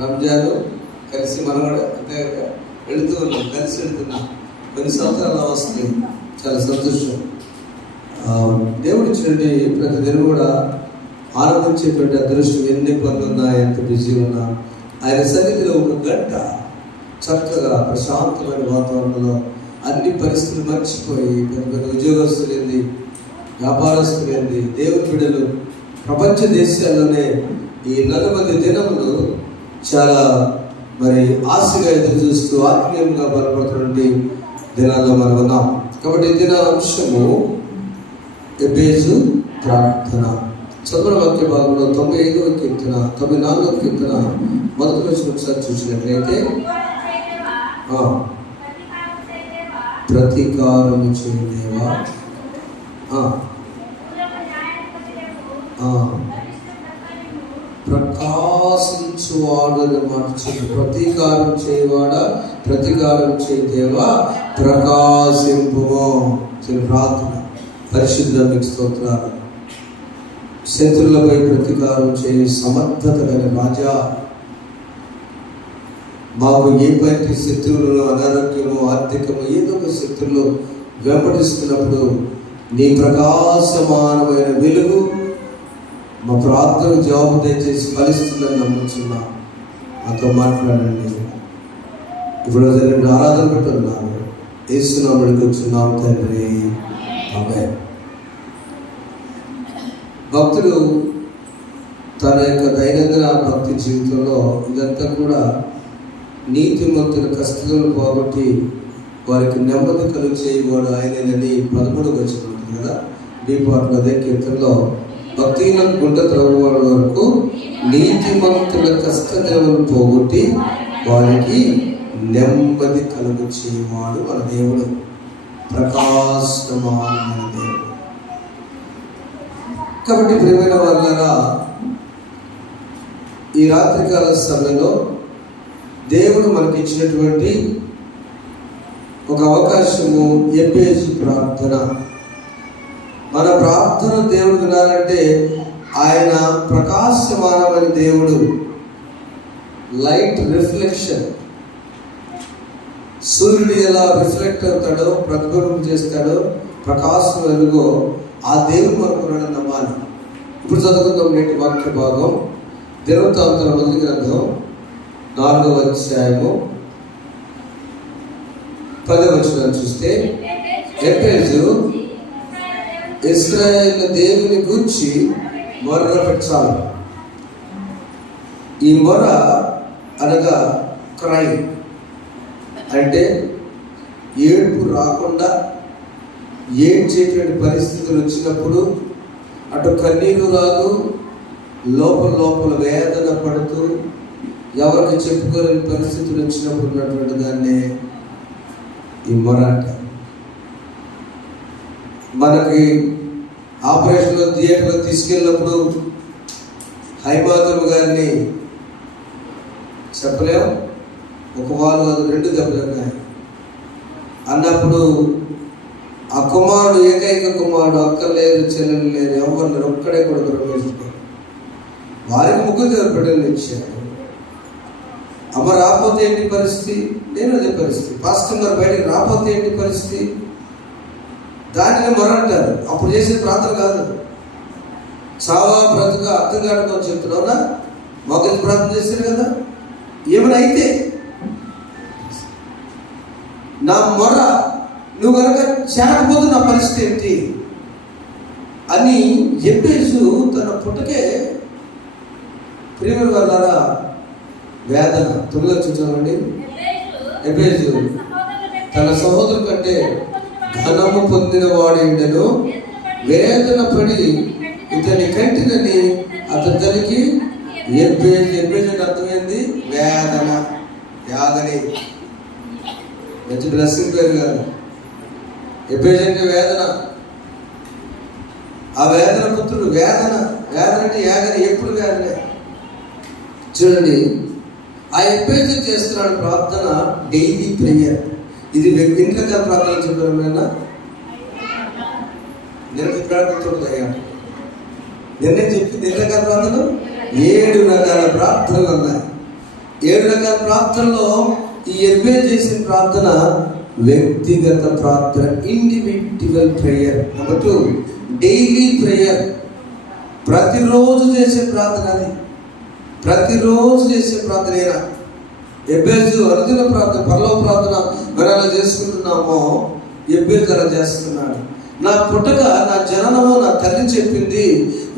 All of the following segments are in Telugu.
రంజాను కలిసి మనం కూడా అంతే వెళుతూ ఉన్నాం, కలిసి వెళుతున్నాం. కొన్ని సంవత్సరాలు వస్తాయి, చాలా సంతోషం. దేవుడి ఇచ్చినటువంటి ప్రతి దినం కూడా ఆనందించేటువంటి అదృష్టం. ఎన్ని పనులు ఉన్నా, ఎంత బిజీ ఉన్నా, ఆయన సన్నిధిలో ఒక గంట చక్కగా ప్రశాంతమైన వాతావరణంలో అన్ని పరిస్థితులు మర్చిపోయి, పెద్ద పెద్ద ఉద్యోగస్తులు ఏంది, వ్యాపారస్తులు ఏంది, దేవుని బిడ్డలు ప్రపంచ దేశాల్లోనే ఈ 40 దినములు చాలా ఆశగా ఎదురు చూస్తూ ఆత్మీయంగా బలపడుతున్నటువంటి దినాల్లో మనం ఉన్నాం. కాబట్టి ఈ దిన అంశము ఎబేజు ప్రార్థన. చదువుల వాక్య భాగంలో 95వ కీర్తన, 94వ కీర్తన మొదటి వచ్చిన ఒకసారి చూసినట్లయితే, ప్రతీకారము చేయలేవా, ప్రకాశించువాడు మార్చు. ప్రతీకారం చేయవాడా, ప్రతీకారం చేయదేవా, ప్రకాశింపుమో. ప్రార్థన. పరిశుద్ధ మీకు స్తోత్రాలు. శత్రులపై ప్రతీకారం చేయ సమర్థత గల రాజా, మాకు ఏ పైకి శత్రువులు, అనారోగ్యము, ఆర్థికము, ఏదో ఒక శత్రువులు వెంబడిస్తున్నప్పుడు నీ ప్రకాశమానమైన వెలుగు మా ప్రార్థనకు జవాబు దయచేసి ఫలిస్తుందని నమ్ముతున్నా. నాతో మాట్లాడండి. ఇప్పుడు ఆరాధన పెట్టున్నాను. యేసునామములో కూర్చున్నాం తండ్రి, ఆమేన్. భక్తుడు తన యొక్క దైనందిన భక్తి జీవితంలో ఇదంతా కూడా నీతిమంతుల కష్టాలను పోగొట్టి వారికి నెమ్మది కలుగు చేయవాడు ఆయనని 13వ వచనం ఉంటుంది కదా. దీపాట్లో అదే కీర్తనలో భక్తులకు గుంట త్రవ్వడం వరకు నీతిమంతుల కష్టదేవులను పోగొట్టి వారికి నెమ్మది కలుగు చేయవాడు మన దేవుడు, ప్రకాశమానమైన దేవుడు. కాబట్టి ప్రియమైన వాళ్ళారా, ఈ రాత్రికాల సమయంలో దేవుడు మనకి ఇచ్చినటువంటి ఒక అవకాశము ఎబేజు ప్రార్థన. మన ప్రార్థన దేవుడు వినాలంటే ఆయన ప్రకాశమానమైన దేవుడు. Light reflection. సూర్యుడు ఎలా రిఫ్లెక్ట్ అవుతాడో, ప్రతిబింబం చేస్తాడో, ప్రకాశం వెలుగో ఆ దేవుడు మనకున్నాడని నమ్మాలి. ఇప్పుడు చదువుకుందాం నేటి వాక్య భాగం. దినవృత్తాంతాల మొదటి గ్రంథం 4వ అధ్యాయము 10వ వచనం చూస్తే, ఎబేజు ఇశ్రాయేలు దేవుని గూర్చి మొర్ర పెట్టాలి. ఈ మొర అనగా క్రై అంటే ఏడుపు రాకుండా ఏడ్చేటువంటి పరిస్థితులు వచ్చినప్పుడు అటు కన్నీరు రాదు, లోపల వేదన పడుతూ ఎవరికి చెప్పుకోలేని పరిస్థితులు వచ్చినప్పుడు ఉన్నటువంటి దాన్ని ఈ మొర అంటారు. మనకి ఆపరేషన్లో థియేటర్లో తీసుకెళ్ళినప్పుడు హైమాదమ్మ గారిని చెప్పలేం, ఒక వాళ్ళు 2 దెబ్బలు ఉన్నాయి అన్నప్పుడు ఆ కుమారుడు, ఏకైక కుమారుడు, అక్క లేరు, చెల్లెలు లేరు, ఎవరు లేరు, ఒక్కడే కొడుకు రమేష్. వారికి 3 బిడ్డలు ఇచ్చారు. అమ్మ రాకపోతే ఏంటి పరిస్థితి? నేను అదే పరిస్థితి. పాస్టర్ గారు బయటకు రాకపోతే ఏంటి పరిస్థితి? దానిని మొరంటారు. అప్పుడు చేసే ప్రార్థన కాదు. చావా బ్రతుక అర్థం కాడుకొని చెప్తున్నావునా, మొదటి ప్రార్థన చేశారు కదా. ఏమైనా అయితే నా మొర నువ్వు కనుక చేరకపోతే నా పరిస్థితి ఏంటి అని ఎబేజు తన పుట్టకే ప్రియమైన వాళ్ళారా వేదన. త్వరగా చూసామండి. ఎబేజు తన సహోదరు కంటే ఘనము పొందిన వాడేంటను వేదన పడి ఇతని కంటినని అతని తల్లికి ఎబేజు అంటే అర్థమైంది వేదన, యాగని. మంచి బ్లెస్సింగ్ పేరు కాదు. ఎబేజు అంటే వేదన. ఆ వేదన పుత్రుడు. వేదన అంటే యాగని, ఎప్పుడు వేదనే. చూడండి, ఆ ఎబేజు చేస్తున్నాడు ప్రార్థన, డైలీ ప్రేయర్. ఇది ఇంట్లో ప్రార్థన చెప్పారు. నిన్నే చెప్పి ఇంట్లో ప్రార్థనలు 7 రకాల ప్రార్థనలు ఉన్నాయి. 7 రకాల ప్రార్థనలో ఈ ఎబ్బేజు చేసిన ప్రార్థన వ్యక్తిగత ప్రార్థన, individual prayer. Number 2 daily prayer, ప్రతిరోజు చేసే ప్రార్థన. అది ప్రతిరోజు చేసే ప్రార్థన. ఎబ్బేజు అనుదిన ప్రార్థన, పరలోక ప్రార్థన మనం ఎలా చేసుకుంటున్నామో ఎబ్బేజు అలా చేస్తున్నాడు. నా పుట్టక, నా జననము నా తల్లి చెప్పింది,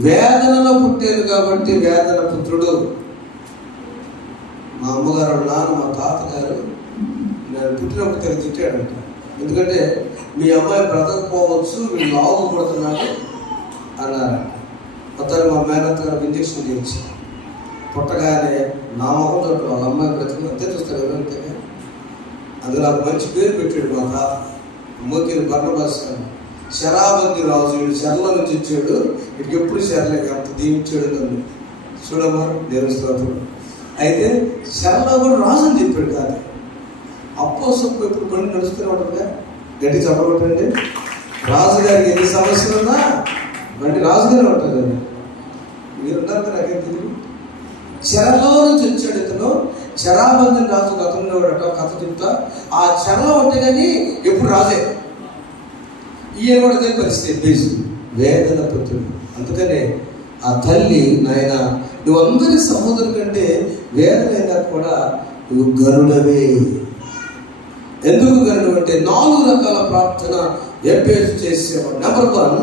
వేదనలో పుట్టాను కాబట్టి వేదన పుత్రుడు. మా అమ్మగారు, నాన్న, మా తాతగారు నేను పుట్టినప్పుడు తెగ తిట్టాడంట. ఎందుకంటే మీ అమ్మాయి బ్రతకపోవచ్చు, మీరు లావు పడుతున్నాడు అన్నారంట. మొత్తాన్ని మా మేనత్ గారు ఇంజక్షన్ చేయించి పుట్టగానే నా మొహం తోటి వాళ్ళ అమ్మాయి బ్రతుకు అంతే చూస్తారు ఎవరంతే. అది నాకు మంచి పేరు పెట్టాడు మా తాత, మోకిని బర్ణబాసాను. శరాబంది రాజు, వీడు చెరల నుంచి ఇచ్చాడు, వీడికి ఎప్పుడు చెరలేక అంత దీవించాడు నన్ను. చూడమ్మా దేవుని స్తోత్రం. అయితే చెరలో కూడా రాజు అని చెప్పాడు కాదు. అప్పొసప్పు ఇప్పుడు బండి నడుస్తూనే ఉంటుందిగా, గట్టి చెప్పబట్టండి. రాజుగారికి ఎన్ని సమస్యలు ఉన్నా బండి రాజుగానే ఉంటుంది. మీరు ఉన్నారు కదా, నాకేం తెలియదు. చెరలో నుంచి వచ్చాడు ఇతను. శరాబందిని రాజు గతంలో కథ చెప్తా. ఆ చెరలో ఉంటే కానీ ఎప్పుడు రాజే. ఈయన కూడా అదే పరిస్థితి, వేదన పుత్రుడు. అందుకనే ఆ తల్లి, నాయన నువ్వు అందరి సహోదరు కంటే వేదనైనా కూడా నువ్వు గరుడవే. ఎందుకు గరుడు అంటే 4 రకాల ప్రార్థన ఎబ్బేజు చేసేవాడు. Number 1,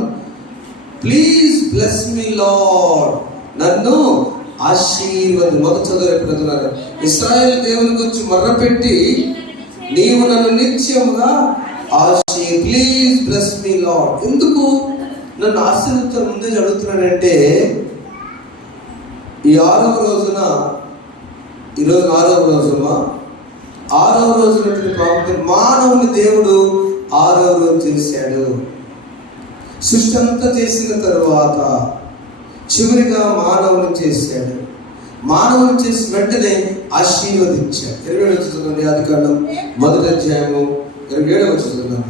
please bless me lord, నన్ను ఆశీర్వది. మొదటి చదువు ఇశ్రాయేలు దేవుని గురించి మొర్రపెట్టి, నీవు నన్ను నిత్యముగా ప్లీజ్ బ్లెస్ మీ లార్డ్. ఎందుకు నన్ను ఆశీర్వదించడం ముందే అడుగుతున్నాడంటే, ఈ 6వ రోజున, ఈరోజు 6వ రోజుమా, 6వ రోజున ప్రాముఖ్యత, మానవుని దేవుడు 6వ రోజు చేశాడు. సృష్టి అంతా చేసిన తరువాత చివరిగా మానవుని చేశాడు. మానవుని చేసిన వెంటనే ఆశీర్వదించాడు. 27 చదువుకోండి, ఆదికాండం 1వ అధ్యాయము 27వ చదువుకున్నాను.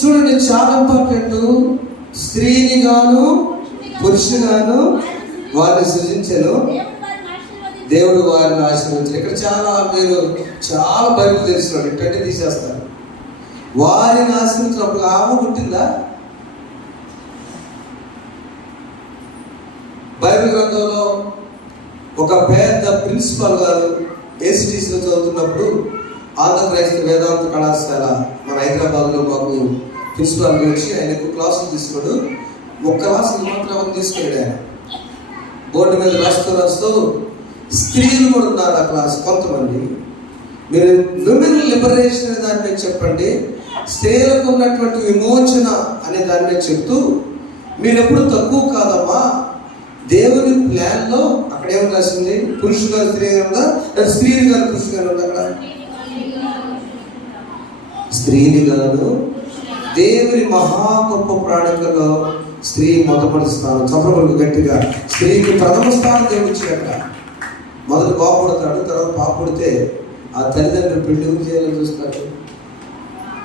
చూడండి, చాలా ఇంపార్టెంట్. స్త్రీని గాను పురుషుని గాను వారిని సృజించాను, దేవుడు వారిని ఆశీర్వదించాడు. ఇక్కడ చాలా మీరు చాలా బైబిల్ తెలుసుకున్నాడు, ఇట్టంటే తీసేస్తారు. వారిని ఆశీర్వదించినప్పుడు ఆమె పుట్టిందా? బైబిల్ గ్రంథంలో ఒక పెద్ద ప్రిన్సిపల్ గారు ఏసీటీసీలో చదువుతున్నప్పుడు, ఆంధ్ర క్రైస్తవ వేదాంత కళాశాల మన హైదరాబాద్లో మాకు ప్రిన్సిపాల్ వచ్చి ఆయనకు క్లాసులు తీసుకోడు. ఒక క్లాసు మాత్రం తీసుకెళ్ళాడు. ఆయన బోర్డు మీద రాస్తూ స్త్రీలు కూడా ఉన్నారు ఆ క్లాస్ కొంతమంది. మీరు విమెన్ లిబరేషన్ అనే దాని మీద చెప్పండి, స్త్రీలకు ఉన్నటువంటి విమోచన అనే దాని మీద చెప్తూ, మీరు ఎప్పుడు తక్కువ కాదమ్మా, దేవుని ప్లాన్లో అక్కడ ఏమని రాసింది? పురుషుడు గారు స్త్రీ గారు ఉందా, స్త్రీని గారు పురుషుడు గారు ఉందా? అక్కడ స్త్రీని గారు దేవుని మహా గొప్ప ప్రణాళికలో స్త్రీ మొదటి స్థానం. చంద్రబాబు గట్టిగా స్త్రీకి ప్రథమ స్థానం దేవుడిచ్చాక. మొదటి బాబు పుడతాడు, తర్వాత పాప పుడితే ఆ తల్లిదండ్రులు పెళ్లి చేయాలని చూస్తాడు.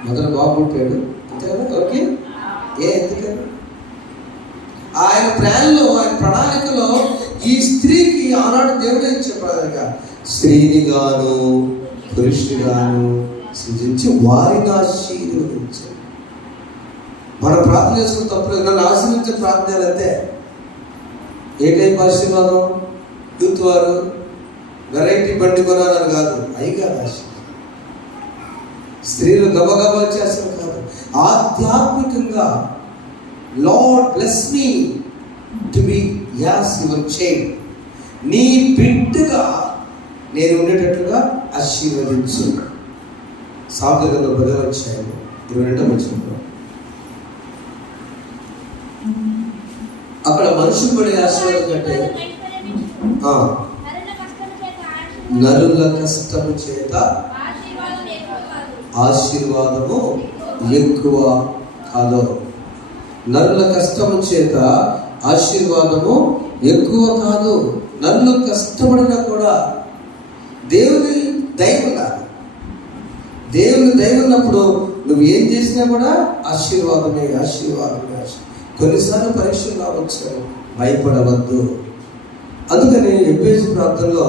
మొదటి బాబు పుట్టాడు అంతే కదా, ఓకే. ఎందుకని ఆయన ప్లాన్లో, ఆయన ప్రణాళికలో ఈ స్త్రీకి ఆనాడు దేవుడే ఇచ్చే ప్రణాళిక, స్త్రీని గాను పురుషుని గాను సృజించి వారిని ఆశీర్వదించాడు. మనం ప్రార్థన చేసుకుని తప్పలేదు. నన్ను ఆశీర్వించే ప్రార్థనలు అంతే. ఏ టైప్ ఆశీర్వాదం? యూత్ వారు వెరైటీ బండి కొనాలని కాదు, అయి కాదు ఆశీర్వాదం. స్త్రీలు గబగబా చేస్తారు కాదు, ఆధ్యాత్మికంగా Lord bless me to be as your child, నీ బిడ్డగా నేను ఉండేటట్లుగా ఆశీర్వదించు. సామెతల 10వ అధ్యాయం 22వ వచనంలో అక్కడ మనుషులు పడే ఆశీర్వాదం కంటే నరుల కష్టము చేత ఆశీర్వాదము ఎక్కువ కాదు. నరుల కష్టము చేత ఆశీర్వాదము ఎక్కువ కాదు. నరులు కష్టపడినా కూడా దేవుని దయ ఉండాలి. దేవుని దయ ఉన్నప్పుడు నువ్వు ఏం చేసినా కూడా ఆశీర్వాదమే. కొన్నిసార్లు పరీక్షలు రావచ్చు, భయపడవద్దు. అందుకని ఎబ్బేజు ప్రార్థనలో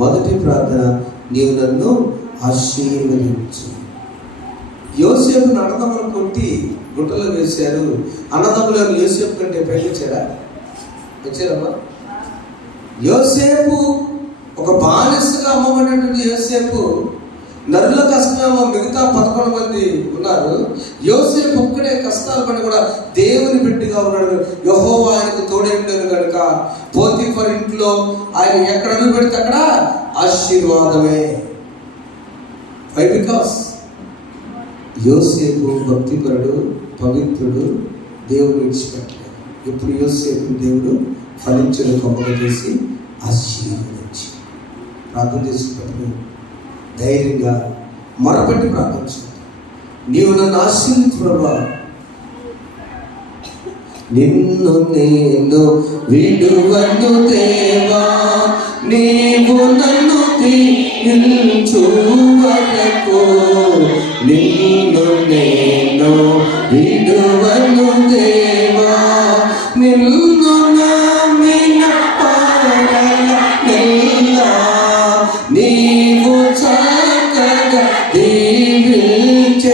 మొదటి ప్రార్థన, నీవు నన్ను ఆశీర్వదించు. యోసేపును అన్నదమ్ములు కొట్టి గుట్టలో వేశారు. అన్నదమ్ములు యోసేపు కంటే పైకి వచ్చారమ్మా. యోసేపు ఒక బానిసగా అమ్మబడినటువంటి యోసేపు నరుల కష్టమేమో మిగతా 11 మంది ఉన్నారు. యోసేపు ఒక్కడే కష్టాలు పడి కూడా దేవుని బిడ్డగా ఉన్నాడు. యెహోవా ఆయనకు తోడై ఉండేది కనుక పోతీఫర్ ఇంట్లో ఆయన ఎక్కడ అడుగు పెడితే అక్కడ ఆశీర్వాదమే. వై? బికాస్ యోసేపు భక్తిపరుడు, పవిత్రుడు, దేవుడు విడిచిపెట్టలేదు. ఇప్పుడు యోసేపు దేవుడు ఫలించిన కొమ్మలు చేసి ఆశీర్వదించి ప్రార్థన చేసుకున్నప్పుడు ధైర్యంగా మొరపెట్టి ప్రార్థించాలి. నీవు నన్ను ఆశీర్వదించు ప్రభువా, నిన్ను నేను విడువను దేవా, నీవు నన్ను దీవించు వరకు, నిన్ను నేను విడువను దేవా, నిన్ను నమ్మిన పరలెల్లా నీవు చక్కగా దీవించెదవు,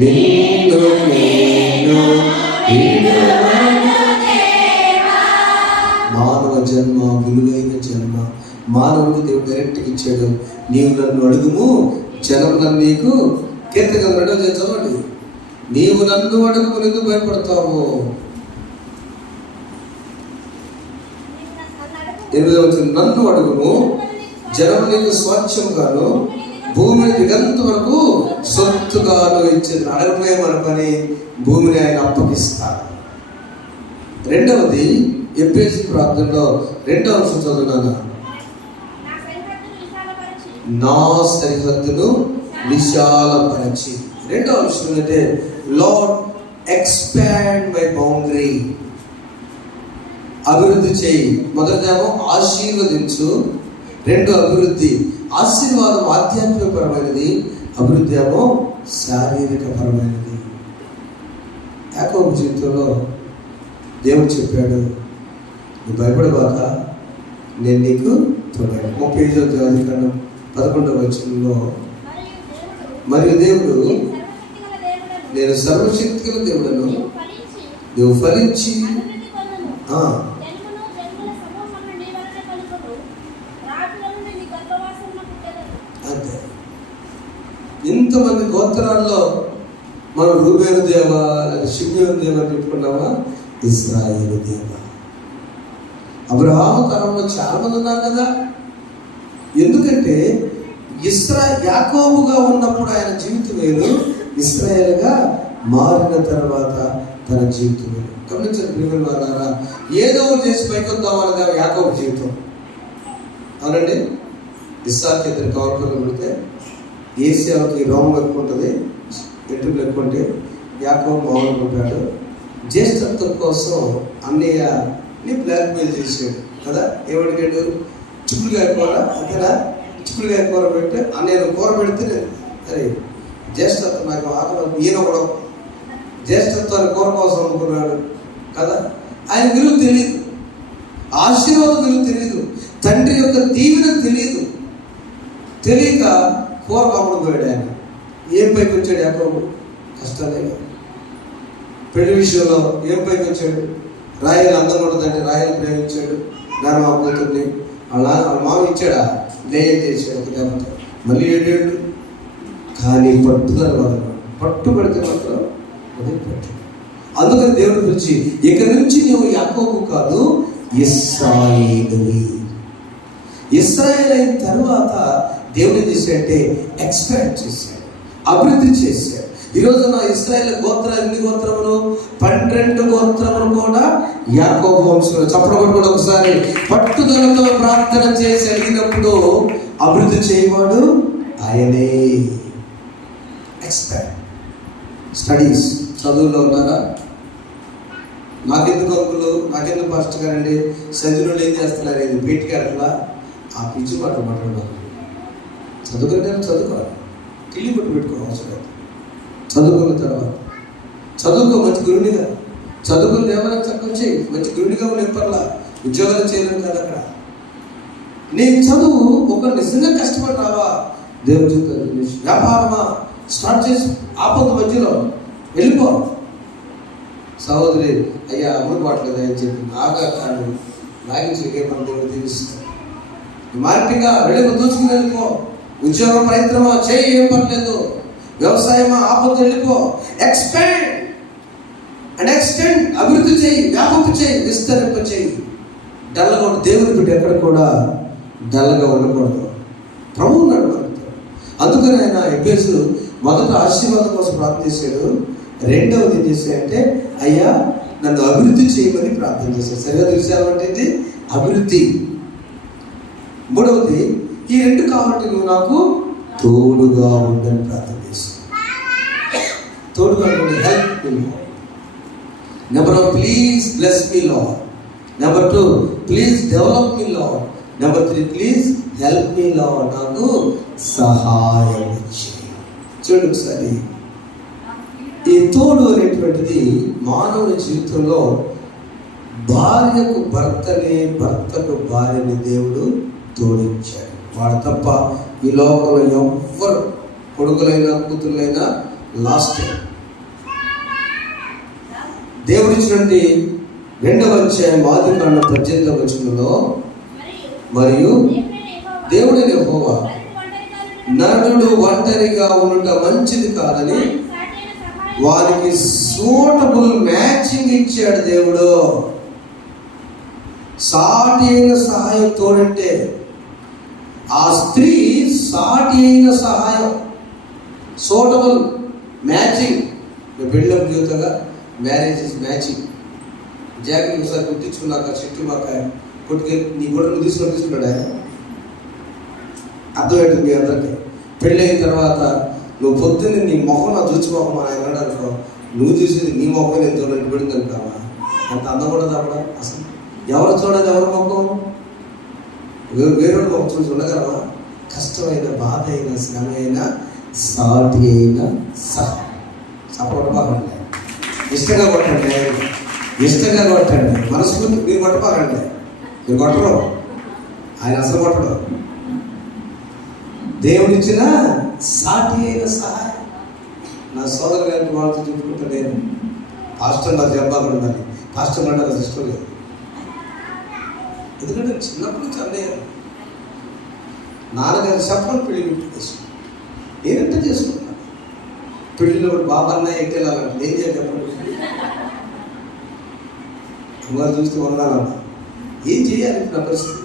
నిన్ను నేను విడువను దేవా. మానవ జన్మ విలువైన జన్మ. మానవుడికి దేవుడు డైరెక్ట్గా ఇచ్చాడు. నీవు నన్ను అడుగుము, జనం నన్ను నీకు కీర్తన చదవండి. నీవు నన్ను అడుగు, ఎందుకు భయపడతావు? 8వ నన్ను అడుగుము, జనం నీకు స్వచ్ఛంగాను భూమిని దిగంత వరకు సొత్తుగాను ఇచ్చింది. అడగమే మన పని, భూమిని ఆయన అప్పగిస్తాడు. రెండవది ఎబ్బేజు ప్రార్థనలో 2వ అంశం చదువున్నాను. నా సరిహద్దును విశాలపరచి. 2వ అంశం ఏంటంటే లార్డ్ ఎక్స్పాండ్ మై బౌండరీ. అభివృద్ధి చేయి. మొదటిదేమో ఆశీర్వదించు, 2 అభివృద్ధి. ఆశీర్వాదం ఆధ్యాత్మికపరమైనది, అభివృద్ధి ఏమో శారీరకపరమైనది. యాకోబు జీవితంలో దేవుడు చెప్పాడు, నువ్వు భయపడబాక, నేను నీకు తోడాను. 35వ అధికారం 11వ వచనంలో, మరియు దేవుడు నేను సర్వశక్తి గల దేవుడను, నువ్వు ఫలించి అంతే. ఇంతమంది గోత్రాల్లో మనం రూబేను దేవా, షిమ్యోను దేవా చెప్పుకున్నావా? ఇశ్రాయేలు దేవా. అబ్రహాము తరంలో చాలా మంది ఉన్నారు కదా. ఎందుకంటే యాకోబుగా ఉన్నప్పుడు ఆయన జీవితం వేరు, ఇశ్రాయేలుగా మారిన తర్వాత తన జీవితం వేరు. గమనించిన ప్రియమైన వారారా, ఏదో చేసి పైకొద్దాం అనేది యాకోబు జీవితం. అవునండి. ఇస్సాకు ఇద్దరు కవలపిల్లలు పెడితే ఏసేవకి రోమం ఎక్కువ ఉంటుంది, ఎటుకులు ఎక్కువ ఉంటే యాకోబు మామూలు ఉంటాడు. జ్యేష్ఠత్వం కోసం అన్నయ్యని బ్లాక్మెయిల్ చేసాడు కదా. ఏమడిగాడు? చిక్కుడుకాయ కూర, అంతేనా? చిక్కుడుకాయ కూర పెట్టి అన్నయ్య కూర పెడితే అరే జ్యేష్ఠత్వం నాకు ఆకలి, ఈయన కూడా జ్యేష్ఠత్వాన్ని కూర కోసం అనుకున్నాడు కదా. ఆయన విలువ తెలియదు, ఆశీర్వాదం విలువ తెలియదు, తండ్రి యొక్క దీవెన తెలియదు. తెలియక కూర కమ్మడం పోయాడు ఆయన. ఏం పైకి వచ్చాడు యాకోబు? కష్టాలే. పెళ్లి విషయంలో ఏం పైకి వచ్చాడు? రాయలు అందం ఉంటుందంటే రాయలు ప్రేమించాడు. నాన్న మా కూతుర్ని వాళ్ళ మామ ఇచ్చాడా? లేయ చేశాడు ఒక దేవత. మళ్ళీ 7 ఏళ్ళు. కానీ పట్టుదల వదలడు. పట్టుబడితే మాత్రం వదిలిపెట్టు. అందుకని దేవుడు పిలిచి, ఇక నుంచి నువ్వు యాకోబు కాదు, ఇశ్రాయేలువి. ఇశ్రాయేలు అయిన తర్వాత దేవుడు ఏం చేశాడంటే ఎక్స్పాండ్ చేశాడు, అభివృద్ధి చేశాడు. ఈరోజు నా ఇశ్రాయేలు గోత్రాలు ఎన్ని గోత్రములు? 12 గోత్రములు కూడా యాకోబు వంశంలో. చప్పట్లు కూడా ఒకసారి. పట్టుదలతో ప్రార్థన చేసి అడిగినప్పుడు అభివృద్ధి చేయవాడు ఆయనే. ఎక్స్పాండ్. స్టడీస్, చదువులో ఉన్నారా? నాకెందుకు అంకులు, నాకెందుకు ఫస్ట్ గారండి, చదువులు ఏం చేస్తున్నారు? ఇది బయటికి అట్లా ఆ పిచ్చి మాట మాట్లాడాలి. చదువుకుంటే చదువుకోవాలి, కిల్లి కొట్టు పెట్టుకోవాలి అవసరం. చదువుకున్న తర్వాత చదువుకో మంచి గురుడిగా, చదువుకుని దేవాలయం చక్కగా చేయి, మంచి గురుడిగా నింపర్లా, ఉద్యోగాలు చేయలేము కదా అక్కడ. నీ చదువు ఒక నిజంగా కష్టపడి రావా, దేవుడు చెప్తారు. వ్యాపారమా స్టార్ట్ చేసి ఆపద మధ్యలో వెళ్ళిపో. సహోదరి అయ్యా అమలు పాటలేదు అని చెప్పి నాగా కాదు లాగించే మన దేవుడు తెలుస్తాడు. మార్కెట్గా వెళ్ళి దూచుకుని వెళ్ళిపో. ఉద్యోగ ప్రయత్నమా చేయి, ఏం పర్లేదు. వ్యవసాయమా ఆపద వెళ్ళిపో. ఎక్స్పాండ్ అండ్ ఎక్స్టెండ్, అభివృద్ధి చేయి, వ్యాపక చేయి, విస్తరింప చేయి. డల్గా ఉండి దేవుని బిడ్డ ఎక్కడ కూడా డల్గా ఉండకూడదు. ప్రభువు ఉన్నాడు మనతో. అందుకని ఆయన ఎబ్బేసు మొదట ఆశీర్వాదం కోసం ప్రార్థన చేశాడు. రెండవది ఏం చేశాడంటే అయ్యా నన్ను అభివృద్ధి చేయమని ప్రార్థన చేశాడు. సరిగా తెలిసారు అంటే అభివృద్ధి. మూడవది ఈ రెండు కాబట్టి నువ్వు నాకు తోడుగా ఉండని ప్రార్థన చేశాను. తోడుగా ఉండి help me lord. Number 1 please bless me lord. Number 2 please develop me lord. Number 3 please help me lord. నాకు సహాయం చేయి. చూడండి ఒకసారి, ఈ తోడు అనేటువంటిది మానవుని జీవితంలో భార్యకు భర్తని, భర్తకు భార్యని దేవుడు తోడించాడు. వాడు తప్ప ఈ లోకంలో ఎవ్వరు కొడుకులైనా కూతురులైనా లాస్ట్. దేవుడిచ్చినటువంటి 2వ అధ్యాయం ఆదికాండం 18వ వచనంలో, మరియు దేవుడైన యెహోవా నరుడు ఒంటరిగా ఉండుట మంచిది కాదని వారికి సూటబుల్ మ్యాచింగ్ ఇచ్చాడు దేవుడు. సాటి అయిన సహాయం తోడంటే ఆ స్త్రీ సాటి అయిన సహాయం, సూటబుల్ మ్యాచింగ్. పెళ్ళం జీవితంగా మ్యారేజ్ ఇస్ మ్యాచింగ్. జాకెట్ ఒకసారి కుట్టించుకున్నాక చెట్టు మాక కొట్టుకెళ్ళి నీ కూడా నువ్వు తీసుకున్నాడా? అర్థమవుతుంది మీ అందరికీ. పెళ్ళైన తర్వాత నువ్వు పొద్దున్నే నీ మొహం నా చూసుకోకమా ఆయన అనుకో, నువ్వు చూసేది నీ మొహం నేను చూడండి పెడింది అనుకోవా. అంత అందం కూడా అప్పుడు అసలు ఎవరు చూడాలి, ఎవరి మొహం వేరే మొహం చూసి ఉండగలవా? కష్టమైన, బాధ అయిన, శ్రమ అయినా సాటి అయిన సపోర్ట్ ఇష్టంగా కొట్టండి, ఇష్టంగా కొట్టండి. మనస్ఫూర్తి మీరు కొట్టపాలండి. మీరు కొట్టరు, ఆయన అసలు కొట్టడు. దేవుడిచ్చిన సాటి అయిన సహాయం. నా సోదరు గారికి వాళ్ళతో చెప్పుకుంటా నేను పాస్టర్ నాకు చెప్పాలి ఉండాలి, పాస్టర్ అంటే నాకు ఇష్టం లేదు. ఎందుకంటే చిన్నప్పటి నుంచి అన్నయ్య నాన్నగారు చెప్పని పెళ్లి పెట్టేసి ఏదంటే చేసుకుంటున్నాను. పెళ్లిలో బాబా అన్నయ్య ఎట్టేళ్ళాలంటే ఏం చేయాలి చెప్పండి. అమ్మగారు చూస్తే వందాలన్న ఏం చేయాలి నా పరిస్థితి.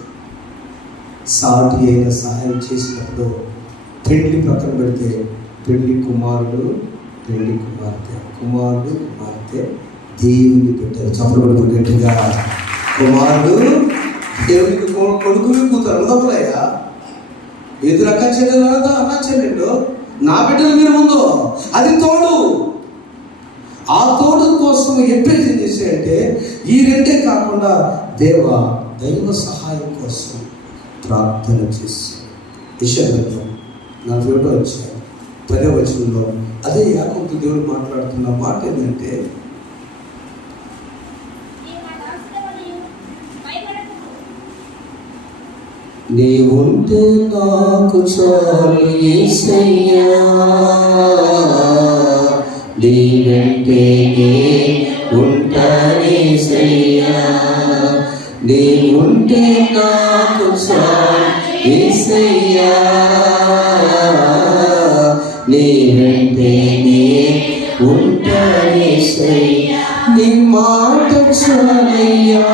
సాటి అయిన సహాయం చేసినప్పుడు పెళ్లి పక్కన పెడితే పెళ్లి కుమారుడు, పెళ్లి కుమార్తె, కుమారుడు కుమార్తె దేవుని పెట్టారు. చప్పట్లు గట్టిగా. కుమారుడు దేవునికి కొడుకుని కూతురు అన్నదమ్ములయ్యా. ఎదురు అక్క చెల్లెలు అన్న చెల్లెళ్ళు నా బిడ్డలు మీరు ముందు అది తోడు. ఆ తోడు కోసం ఎప్పేసి ఏం చేశాయంటే ఈ రెండే కాకుండా దైవ సహాయం కోసం ప్రార్థన చేసి యెషయా 41వ అధ్యాయం 10వ వచనంలో అదే యాకోబుతో దేవుడు మాట్లాడుతున్న మాట ఏంటంటే, నీవుంటే నాకు చాలు యేసయ్యా, నీ వెంటే ఉంటానేసయ్యా, నీవుంటే నాకు చాలు యేసయ్యా, నీ వెంటే ఉంటానేసయ్యా, నీ మాట చాలయ్యా,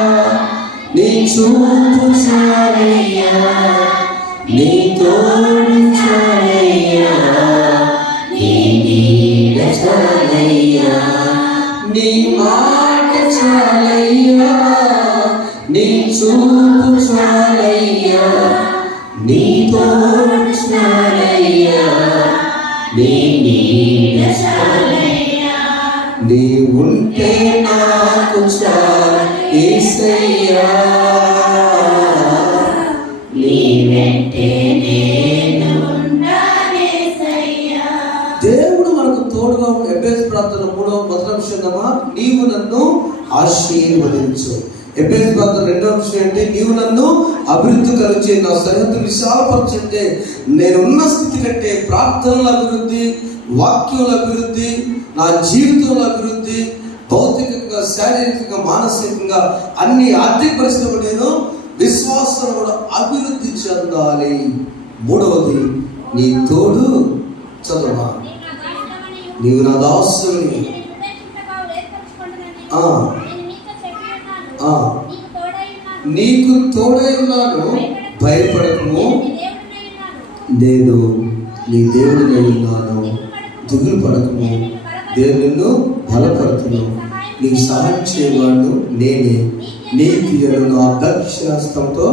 నీ చూపు చాలయ్యా, నీ తోడు చాలయ్యా, నీ నీడ చాలయ్యా, నీ మాట చాలయ్యా, నీ చూపు చాలయ్యా, నీ తోడు చాలయ్యా, నీ నీడ చాలయ్యా, నీ ఉంటే నాకు చాలు యేసయ్యా, నీ వెంటే నేను ఉంటానేసయ్యా. దేవుడు మనకు తోడుగా ఉండే ఎబ్బేసు ప్రార్థన 3వ చెందమా, నీవు నన్ను ఆశీర్వదించు. ఎఫెసీయుల పత్రిక 2వ విషయం ఏంటి? నీవు నన్ను అభివృద్ధి కలిగి నా సరిహద్దు విశాలపరచంటే నేనున్న స్థితి కంటే ప్రార్థనల అభివృద్ధి, వాక్యముల అభివృద్ధి, నా జీవితంలో అభివృద్ధి, భౌతికంగా, శారీరకంగా, మానసికంగా, అన్ని ఆర్థిక పరిస్థితులు నేను విశ్వాసం కూడా అభివృద్ధి చెందాలి. మూడవది, నీ తోడు చదవా, నీవు నా దాసుని, నీకు తోడై ఉన్నాను, భయపడకము, నేను నీ దేవుడినై ఉన్నాను, దిగులు పడకము, నేను నిన్ను బలపడుతును, నీకు సహాయం చేయవాడు నేనే, నీకు నా దక్షిణాస్తంతో.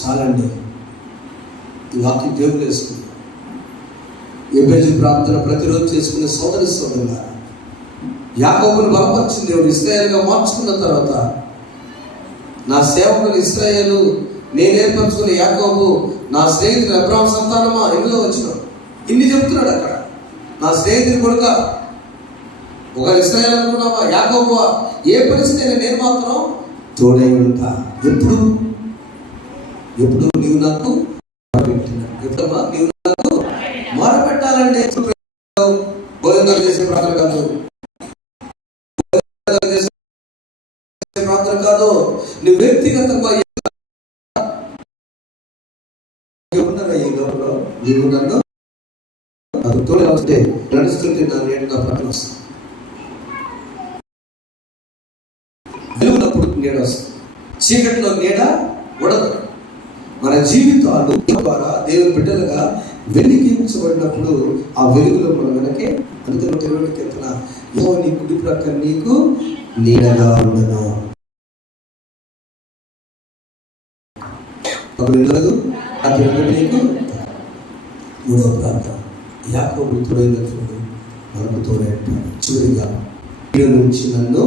చాలండి, ఈ వాక్యం దేవుడు వేసుకుంది. ఎబేజు ప్రార్థన ప్రతిరోజు చేసుకునే సోదరులారా, యాకోబును బలపరిచిన దేవుడు ఇశ్రాయేలుగా మార్చుకున్న తర్వాత, నా సేవకులు ఇశ్రాయేలు, నేను ఏర్పరచుకున్న యాకోబు, నా స్నేహితుడు అబ్రాహాము సంతానమా, ఇందులో వచ్చిన ఇన్ని చెప్తున్నాడు అక్కడ. నా స్నేహితుడి కొడుక, ఒక ఇశ్రాయేలు అనుకున్నావా, యాకోబువా, ఏ పరిస్థితి నేను మాత్రం తోడై ఉంటా. ఎప్పుడు ఎప్పుడు నీవు నాకు ఎప్పుడమ్మా నీవు నాకు మొరపెట్టాలంటే భోజనం చేసే ప్రార్థన కాదు, ప్రార్థన కాదు, నువ్వు వ్యక్తిగతంగా ఈ లోపల నీవు నన్ను అది తోడే వస్తే నడుస్తుంటే నా నీడ ప్రార్థన వస్తుంది. వెలుగునప్పుడు నీడ వస్తుంది, చీకటిలో నీడ ఉండదు. మన జీవితాలు ద్వారా దేవుని బిడ్డలుగా వెలిగించబడినప్పుడు ఆ వెలుగులో మనం వెనకే అందులో తెలియడానికి వెళ్తున్నా, నీ కుడి ప్రక్క నీకు నీడగా ఉండను. నీకు మూడవ ప్రాంతం యాకోబు తోడైనప్పుడు మనకు తోడైంటాడు. చివరిగా నుంచి నన్ను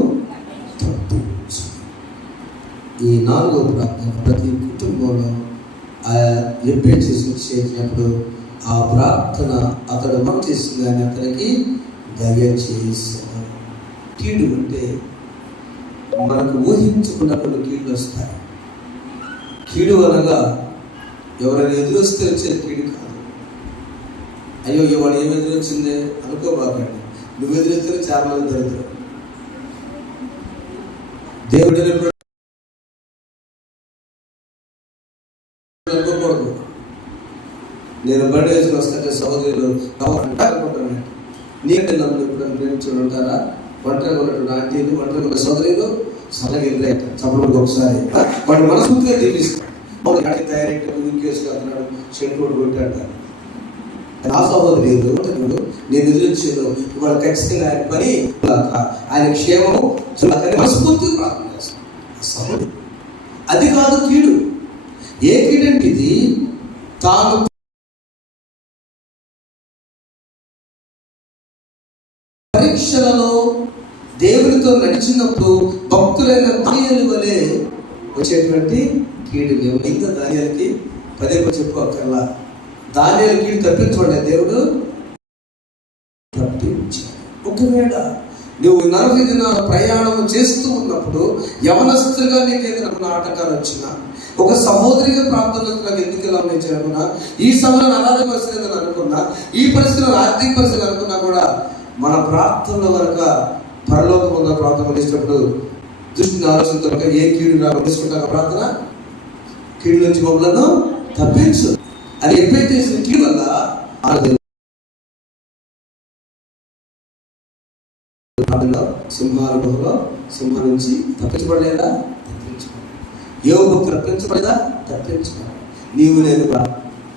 తప్పించు. ఈ 4వ ప్రార్థన ప్రతి కుటుంబంలో చేసినప్పుడు ఆ ప్రార్థన అతడు మనం చేసింది, కానీ అతనికి దయచేసాను. కీడు అంటే మనకు ఊహించకుండా కొన్ని కీడులు వస్తాయి. కీడు అనగా ఎవరైనా ఎదురొస్తే వచ్చే కీడు కాదు. అయ్యో వాడు ఏం ఎదురొచ్చిందే అనుకోబాకండి, నువ్వు ఎదురొస్తే చాలా మంది దరిద్రం. దేవుడు అనుకోకూడదు. నేను బండి వేసుకుని వస్తుంటే సహోదరులు అనుకుంటాను, నీకంటే నన్ను ఇప్పుడు ప్రేమించుడు ఉంటారా? ఒంటరి ఉన్నటువంటి ఆంటీలు, ఒంటరి ఉన్న సోదరులు సలహా ఎదురైతే చప్పటి ఒకసారి వాడు మనస్ఫూర్తిగా తీపిస్తాడు. తయారైతే ఇంకేసుకుంటున్నాడు, చెట్టుకోడు కొట్టాడు. ఆ సహోదరుడు నేను ఎదురొచ్చాను, ఇవాళ ఖచ్చితంగా ఆయన పని ఆయన క్షేమము మనస్ఫూర్తిగా ప్రార్థన చేస్తాను. అది కాదు కీడు. ఏ కీడంటే ఇది తాను పరీక్షలలో దేవునితో నడిచినప్పుడు భక్తులైన దానియేలు వలె వచ్చేటువంటి కీడు. ఇంకా దానియేలుకి పదే చెప్పు అక్కర్లా, దానియేలు కీడు తప్పించబడే దేవుడు తప్పించాడు. ఒకవేళ నువ్వు 40 దినాల ప్రయాణం చేస్తూ ఉన్నప్పుడు యవనస్తులుగా నీకు ఏదైనా ఆటంకాలు వచ్చినా, ఒక సహోదరిగా ప్రార్థనలు నాకు ఎందుకు ఇలా ఉన్నాయనుకున్నా, ఈ సమయంలో అనాథ పరిస్థితి అనుకున్నా, ఈ పరిస్థితిలో ఆర్థిక పరిస్థితి అనుకున్నా కూడా మన ప్రార్థనలో కనుక పరలోకం ఉన్న ప్రార్థన చేసినప్పుడు దృష్టిని ఆలోచనతో ఏ కీడు తీసుకుంటాక ప్రార్థన, కీడు నుంచి మమ్మలను తప్పించు అని ఎప్పుడైతే చేసిన కీడు వల్ల సింహాల గుహలో సింహం నుంచి తప్పించబడలేదా? యోబు తప్పించబడదా? తప్పించబడ. నీవు నేను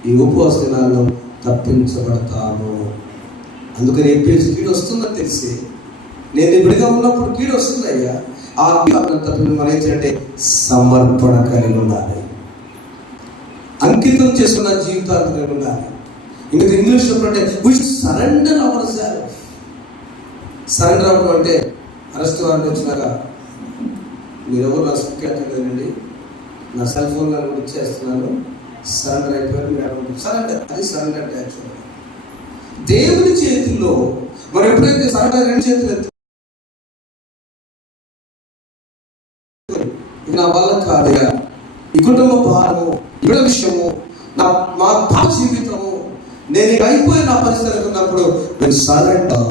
ఈ ఉపవాస దినాల్లో తప్పించబడతాను. అందుకని ఎప్పేసి కీడు వస్తుందని తెలిసి నేను ఇప్పుడుగా ఉన్నప్పుడు కీడు వస్తుంది అయ్యా. ఆ తప్పి మనం ఏంటంటే సమర్పణ కలిగి ఉండాలి, అంకితం చేసుకున్న జీవితాలు కలిగి ఉండాలి. ఇంకా ఇంగ్లీష్ అంటే we should surrender our self. Surrender అవ్వడం అంటే అరెస్ట్ వారికి వచ్చినాక మీరెవరు నా స్పీకర్ కదండి, నా సెల్ ఫోన్ నన్ను ఇచ్చేస్తున్నాను, సరెండర్ అయిపోయారు. సరెండర్, అది సరెండర్ అంటే యాక్చువల్గా దేవుని చేతుల్లో. మరి ఎప్పుడైతే సరెండర్ 2 చేతులు ఇది నా వల్ల కాదుగా, ఈ కుటుంబ భారము, ఈ విషయము, మా జీవితము, నేను ఇక అయిపోయి నా పరిస్థితి ఉన్నప్పుడు నేను సరెండర్.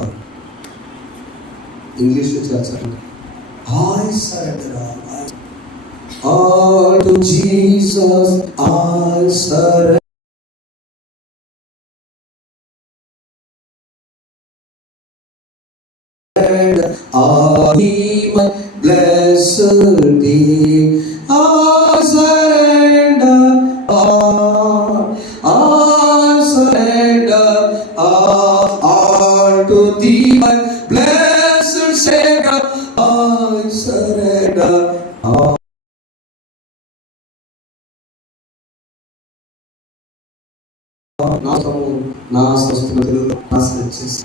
ఇంగ్లీష్లో చేర్చండి, I surrender all to Jesus. I surrender all my blessed Thee. I surrender all. I surrender all to Thee, my blessed Savior. I surrender all. నా స్వస్థతలు నాశనం చేసి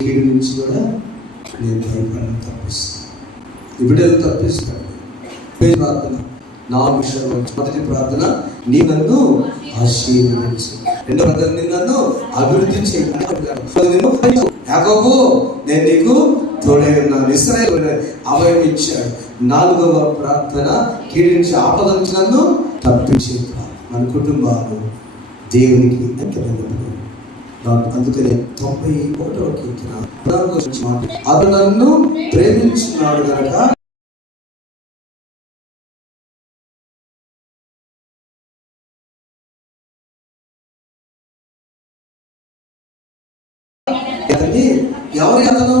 వీడి నుంచి కూడా నేను భయపడను, తప్పిస్తాను. ఇప్పుడు తప్పిస్తాను. ప్రార్థన 4 విషయాలు. మొదటి ప్రార్థన, నీ నన్ను ఆశీర్వదించు. రెండో ప్రార్థన, నీ నన్ను అభివృద్ధి చేయాలి. యాకోబు, నేను నీకు తోడై ఉన్నాను. ఇశ్రాయేలు అభయం ఇచ్చాడు. 4వ ప్రార్థన, కీడు నుంచి ఆపద నుంచి నన్ను తప్పించే. మన కుటుంబాలు దేవునికి అంకితమైనప్పుడు. అందుకనే 91వ కీర్తన మాట, అతడు నన్ను ప్రేమించున్నాడు కనుక ఎవరి అతను?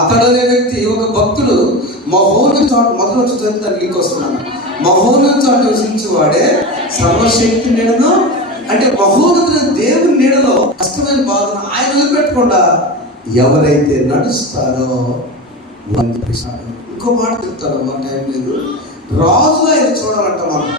అతడు అనే వ్యక్తి ఒక భక్తుడు. మహోన్నత చాటు మొదలు వచ్చి దానికి లింక్ వస్తున్నాను. మహోన్నత చాటు నివసించేవాడే సర్వశక్తి నీడను, అంటే మహోన్నత దేవుని నీడలో కష్టమైన బాధను ఆయన వదిలిపెట్టకుండా ఎవరైతే నడుస్తారో వాళ్ళు. ఇంకో మాట చెప్తారు, మన టైం లేదు. రాజుగా ఆయన చూడాలంట మనం.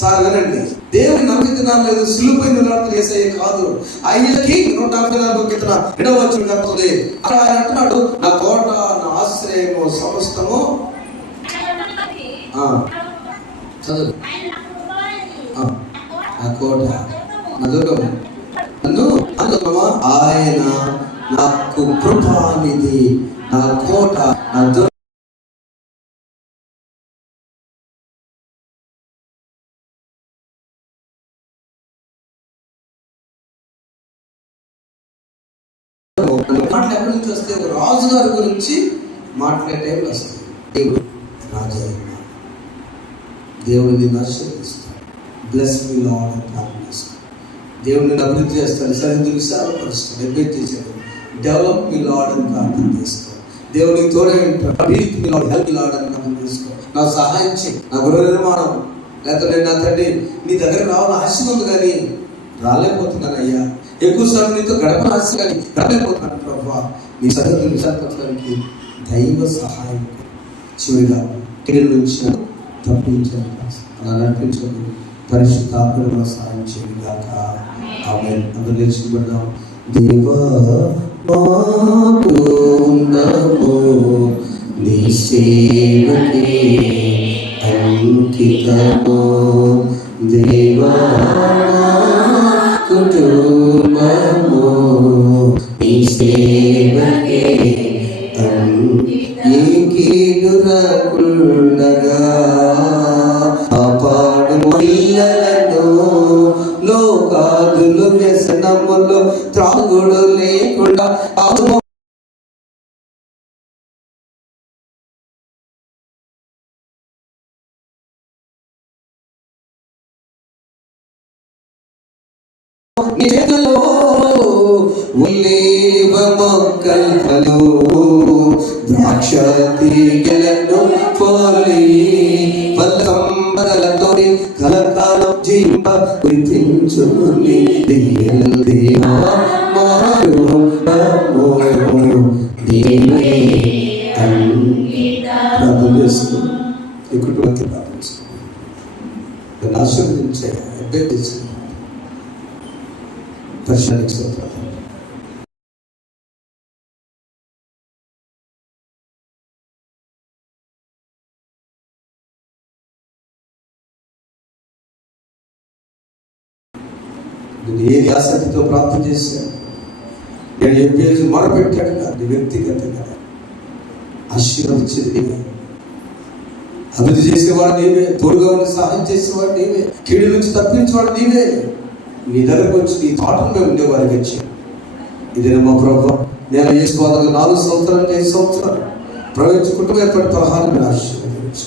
సార్ వినండి, దేవుని నమ్మకం లేదు, సిలువపై నిలబడతారు యేసయ్య కాదు. అయ్యకి 144 కీర్తన 2వ వచనం చెప్తుంది. అక్కడ ఆయన అంటున్నాడు, నా కోట, నా ఆశ్రయము, సమస్తము. చదువు. నా కోట, నా దుర్గము, నన్ను అందుకమా, ఆయన నాకు కృపానిధి, నా కోట, నా దుర్గం. మాటలు ఎక్కడి నుంచి వస్తే, రాజు గారి గురించి మాట్లాడే టైంలో వస్తాయి. దేవుడు రాజా, దేవుడు నిన్ను ఆశీర్వదిస్తాడు. బ్లెస్ మీ లార్డ్ అని ప్రార్థన చేస్తాడు. దేవుడు నిన్ను అభివృద్ధి చేస్తాడు, సరిహద్దు విశాలపరుస్తాడు, అభివృద్ధి చేశాడు. డెవలప్ మీ లార్డ్ అని ప్రార్థన చేసుకో. దేవుడికి తోడే ఉంటాడు. మీ లార్డ్, హెల్ప్ మీ లార్డ్ అని ప్రార్థన చేసుకో. నాకు సహాయం చేయి, నా గృహ నిర్మాణం, లేకపోతే నా తండ్రి నీ దగ్గర రావాలని ఆశ ఉంది కానీ రాలేకపోతున్నాను అయ్యా. ఎక్కువ సమయం నీతో గడపని ఆశ కానీ గడపలేకపోతున్నాను ప్రభా. నీ సరిహద్దు విశాలపరచడానికి దైవ సహాయం. చివరిగా కిడి నుంచి తప్పించండి, అలా నడిపించండి. పరిశుద్ధాత్మ సహాయం చేయండి గాక. ఆమేన్. అందరూ నిలిచిబడ్డాం. దేవా మాకు నీ సేవకే అంకితము. దేవా కుటుంబము నీ సేవకే అంకితులకుండగా కాపాడు పిల్లలను లోకాదులు వ్యసనములు త్రాగుడు లేకుండా ఉల్లేవ మొక్కలు ద్రాక్ష తీగలను పోలి సంబరలతో కలకాలం జీవ గుర్తించుని దేవా మారు ప్రార్థన చేస్తూ ఈ కుటుంబానికి ప్రార్థించు. ఆశీర్వదించే అభ్యర్థించే పరిశీలించ. నేను ఏది ఆసక్తితో ప్రార్థన చేశాను, నేను ఏ పేరు మొరపెట్టాడు కాదు, వ్యక్తిగతంగా ఆశీర్వదించేది నీవే, అభివృద్ధి చేసేవాడు నీవే, తోడుగా ఉండి సహాయం చేసేవాడు నీవే, కీడు నుంచి తప్పించేవాడు నీవే. నీ దగ్గరకు వచ్చి నీ తోటలో మేము ఉండేవారికి వచ్చాను. ఇదే మా ప్రభు, నేను చేసుకోవాలి 4 సంవత్సరాలు 5 సంవత్సరాలు ప్రవేశించుకుంటూ ఏర్పడి పలహారం ఆశీర్వదించు.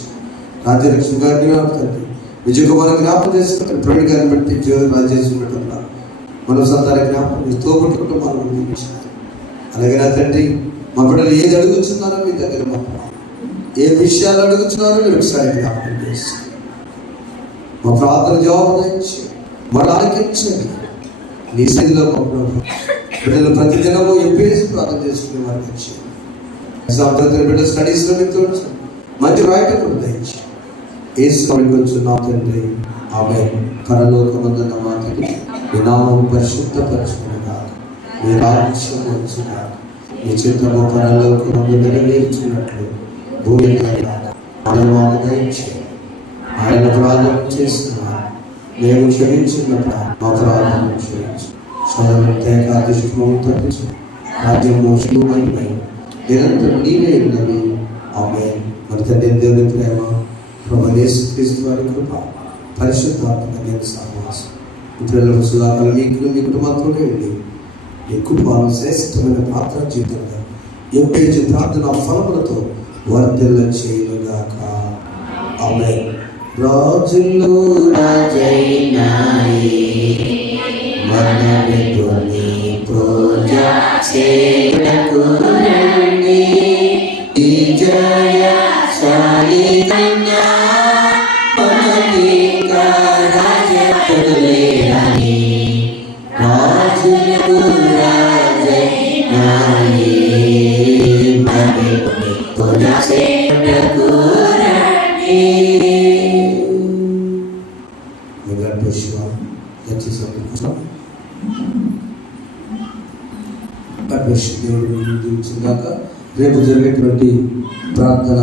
రాజ్యలక్ష్మి గారిని తండ్రి, విజయ కుమార్ జ్ఞాపకం చేసుకుంటారు, ప్రవీణ్ గారిని బట్టి రాజేశ్వరి పెట్టారు, మనం సంతాన జ్ఞాపకం తోబుట్టుకుంటూ మనం నిర్మించాలి. అలాగే నా తండ్రి, మా బిడ్డలు ఏది అడుగుతున్నారో మీ దగ్గర మా ఏ విషయాలు అడుగుతున్నారో మీరు ఒకసారి జ్ఞాపకం చేసి మా ప్రార్థన జవాబు ఇచ్చి మన ఆలకించండి. నీ స్థితిలో మా ప్రభు బిడ్డలు ప్రతిదినము ఎంపేసి ప్రార్థన చేసుకునే వారికి వచ్చి బిడ్డ స్టడీస్లో మీకు మంచి రాయటం కూడా దయచి ఏసుకి వచ్చున్నాం తండ్రి. ఆమె పరలోకమందున్న మా తండ్రి, మీ నామం పరిశుద్ధపరచుకునగా, మీ రాజ్యం వచ్చుగా, మీ చిత్తము పరలోకమందు నెరవేర్చినట్లు భూమి మాకు దయచి. ఆయన ప్రార్థన చేస్తున్నా మేము క్షమించినప్పుడు మా ప్రార్థన క్షమించు. సదృష్టము తప్పించు, రాజ్యము శివమై నిరంతరం నీవే ఉన్నవి. ఆమె మన తండ్రి దేవుని ప్రేమ, ప్రభువైన యేసుక్రీస్తు వారి కృప, పరిశుద్ధాత్మ దేవుని సహవాసం ఇతరులకు సుధాకలు మీకు మీ కుటుంబంతో వెళ్ళి మీ కుటుంబాలు శ్రేష్టమైన ప్రార్థన జీవితంగా ఎంపేజీ ప్రార్థన ఫలములతో వర్ధిల్ల చేయుగాక. ఆమేన్. రాజులు రాజైనాయి మనవితుని పూజ సేవకు రండి, ఈ జయశాలి కన్యా మనకింకా రాజపులేరని, రాజులు రాజైనాయి మనవితుని పూజ సేవకు రండి. దేవుడు దీవించుగాక. రేపు జరిగేటువంటి ప్రార్థన